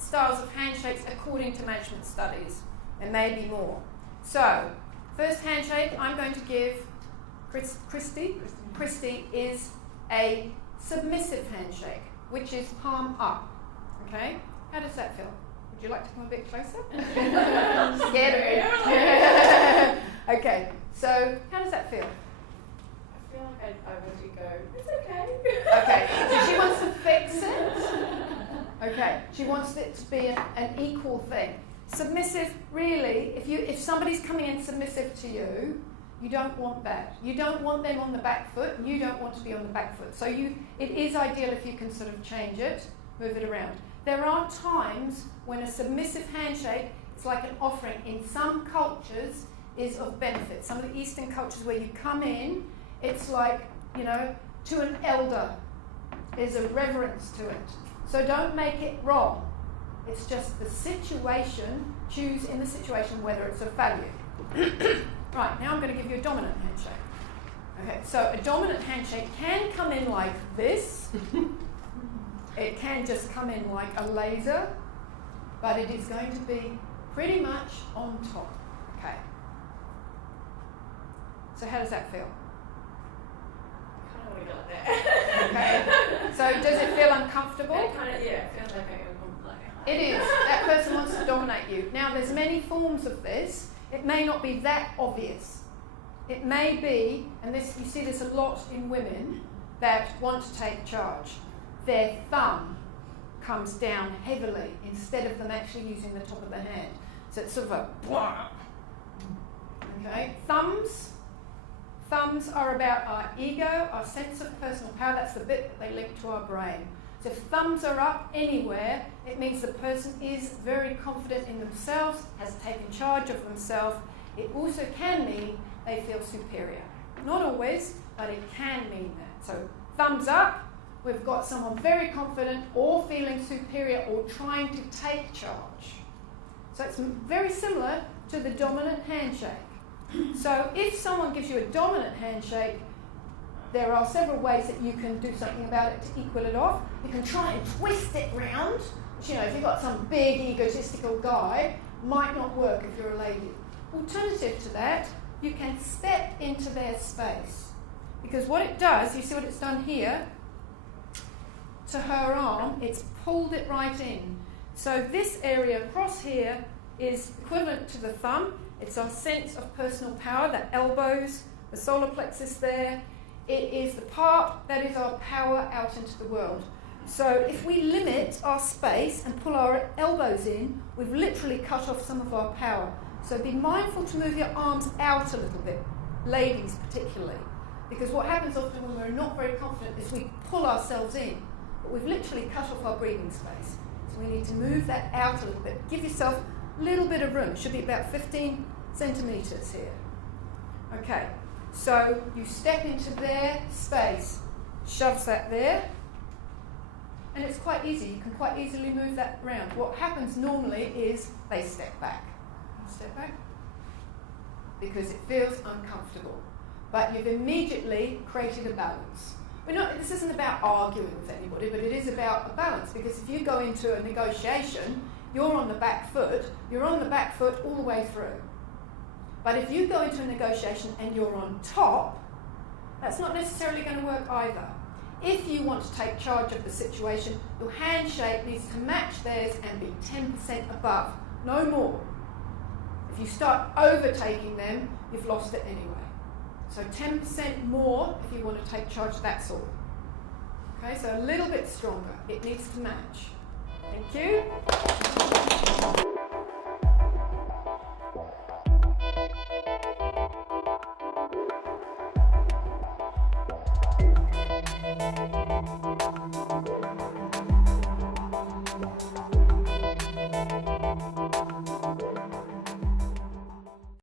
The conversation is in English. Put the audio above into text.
styles of handshakes according to management studies. There may be more. So, first handshake I'm going to give Christy. Christy is a submissive handshake, which is palm up. Okay? How does that feel? Would you like to come a bit closer? Scared of it. Okay, so how does that feel? I feel like I would go, it's okay. Okay, so she wants to fix it. Okay, she wants it to be an equal thing. Submissive, really, if somebody's coming in submissive to you, you don't want that. You don't want them on the back foot, and you don't want to be on the back foot. So it is ideal if you can sort of change it, move it around. There are times when a submissive handshake is like an offering. In some cultures, is of benefit. Some of the Eastern cultures where you come in, it's like, to an elder. There's a reverence to it. So don't make it wrong. It's just the situation. Choose in the situation whether it's of value. Right, now I'm going to give you a dominant handshake. Okay, so a dominant handshake can come in like this. It can just come in like a laser, but it is going to be pretty much on top. Okay. So how does that feel? I kind of want to go like that. Okay. So does it feel uncomfortable? It feels like It is. That person wants to dominate you. Now, there's many forms of this. It may not be that obvious. It may be, and this you see this a lot in women that want to take charge. Their thumb comes down heavily instead of them actually using the top of the hand. So it's sort of a blah. Okay. Thumbs are about our ego, our sense of personal power. That's the bit that they link to our brain. So if thumbs are up anywhere, it means the person is very confident in themselves, has taken charge of themselves. It also can mean they feel superior. Not always, but it can mean that. So thumbs up, we've got someone very confident or feeling superior or trying to take charge. So it's very similar to the dominant handshake. So if someone gives you a dominant handshake, there are several ways that you can do something about it to equal it off. You can try and twist it round, which, if you've got some big egotistical guy, might not work if you're a lady. Alternative to that, you can step into their space. Because what it does, you see what it's done here? To her arm, it's pulled it right in. So this area across here is equivalent to the thumb. It's our sense of personal power, the elbows, the solar plexus there. It is the part that is our power out into the world. So if we limit our space and pull our elbows in, we've literally cut off some of our power. So be mindful to move your arms out a little bit, ladies particularly. Because what happens often when we're not very confident is we pull ourselves in, but we've literally cut off our breathing space. So we need to move that out a little bit. Give yourself a little bit of room. It should be about 15 centimetres here. Okay. So you step into their space, shoves that there, and it's quite easy. You can quite easily move that around. What happens normally is they step back. Step back. Because it feels uncomfortable. But you've immediately created a balance. This isn't about arguing with anybody, but it is about a balance. Because if you go into a negotiation, you're on the back foot. You're on the back foot all the way through. But if you go into a negotiation and you're on top, that's not necessarily going to work either. If you want to take charge of the situation, your handshake needs to match theirs and be 10% above, no more. If you start overtaking them, you've lost it anyway. So 10% more if you want to take charge, that's all. Okay, so a little bit stronger. It needs to match. Thank you.